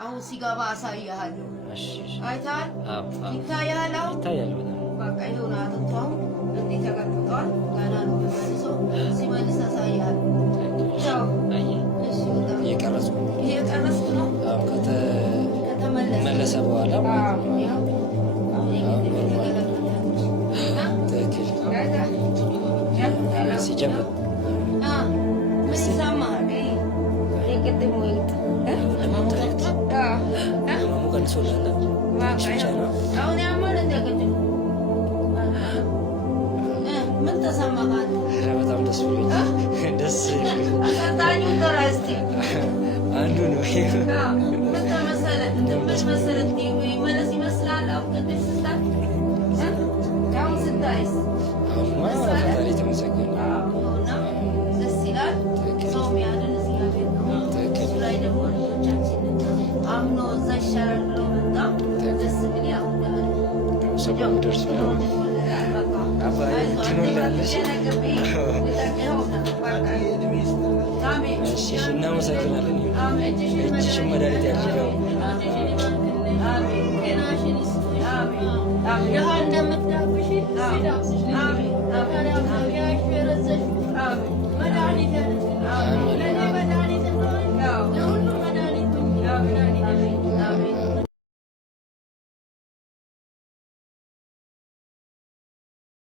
አሁን ሲገባ አሳይሃለሁ። አይተሃል? ይታያል። አሁን በቃ ይኸውና አጥንቱ አሁን እንዲህ ተቀጥቅጧል። ገና ነው የሚመልሰው። ሲመልስ አሳይሃለሁ። እየቀረጽኩ ነው። ከተመለሰ በኋላ ሲጀምር ምን ተሰማህ? በጣም ደስ ብሎኛል። ደስ አንዱ ነው ምን ተመሰለህ? መለስ ይመስላል። አሁን ስታይስ ፈጣሪ የተመሰገነ ደስ ይላል። ሰው የሚያድን እግዚአብሔር ነው። እሱ ላይ ደግሞ ልጆቻችን አምኖ እዛ ይሻላል ብሎ መጣ። ደስ ብል ሰው ደርሶ እናመሰግናለን። እጅሽን መድኃኒት ያድርገው። እንደምትዳብሽ